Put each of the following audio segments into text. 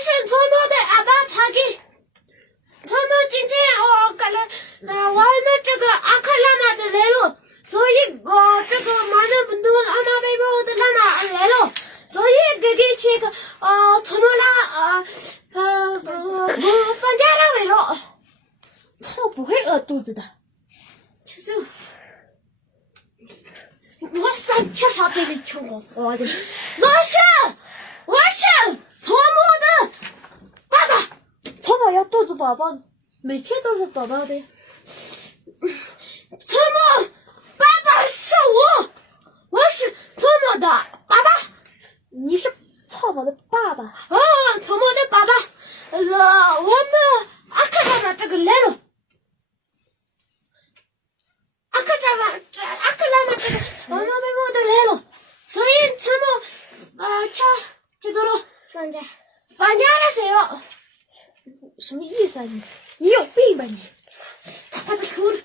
是周末的阿爸拍给，周末今天赶了外面这个阿克拉玛的来了，所以这个马上不弄阿妈背包的拉玛来了，所以给这个周末啦我放假了来了，操，不会饿肚子的。就是。我三天上被人抢过我的，我是错误的爸爸，错宝要肚子宝宝，每天都是宝宝的。错误爸爸是我是错误的爸爸，你是错宝的爸爸。错误的爸爸，我们阿克拉玛这个来了。阿克拉玛这个我们被我的来了，所以怎么这个了放假了谁了？什么意思啊你有病吧你？他把他哭了，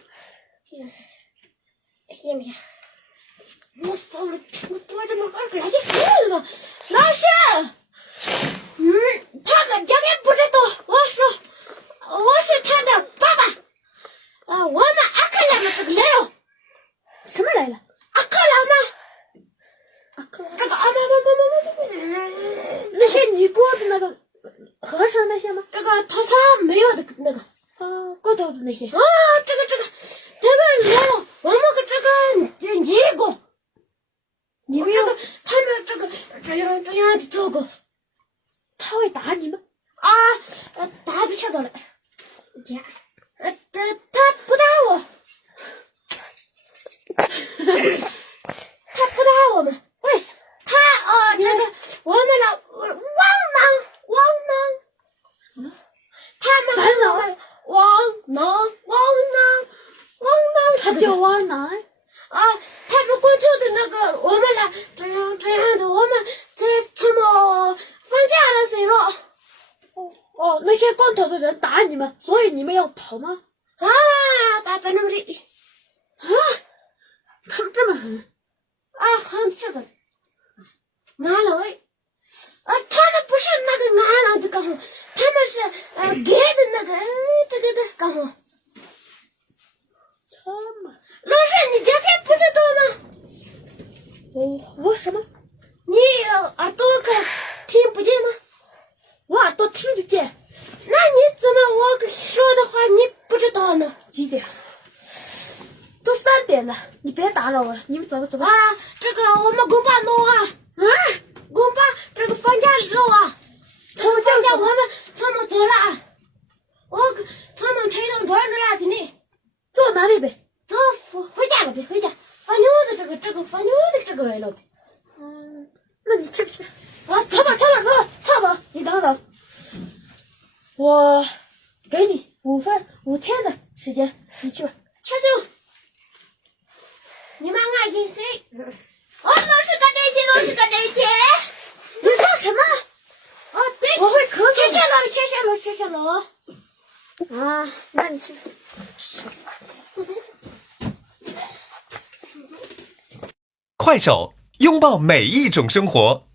行不行？我操了，我多这么个来就死了，老师，他个这个不知道，我是他的爸爸。我们阿克拉玛这个来了，什么来了？阿克拉玛，这个那些尼姑的那个和尚那些吗？这个头发没有的那个骨头的那些。这个来了，我们这个尼姑，你们有他们这样的做过，他会打你吗？打就知道了，他不打我。他不打我们，为什么？他这个我们的汪囊，他们汪囊，他叫汪囊。他如果做的那个我们来这样的，我们在什么放假了谁了？那些光头的人打你们，所以你们要跑吗？打在那里。他们这么狠。很这个拿来。他们不是那个拿来的刚好，他们是给的那个这个的刚好。老师，你这个不知道吗？我什么？你耳朵听不见吗？我耳朵听得见。那你怎么我说的话你不知道呢？几点？都3点了，你别打扰我了，你们走吧。这个我们公爸弄公爸这个放假弄放假我们他们走了他们推动转了的呢，走哪里呗？走回家了呗，回家放牛的这个放牛的这个来了呗。那你去不去？操吧，你等等，我给你5天的时间，你去吧。掐手。你们爱听谁？老师跟那些。你说什么？对，我会咳嗽。谢谢了。那你去。快手，拥抱每一种生活。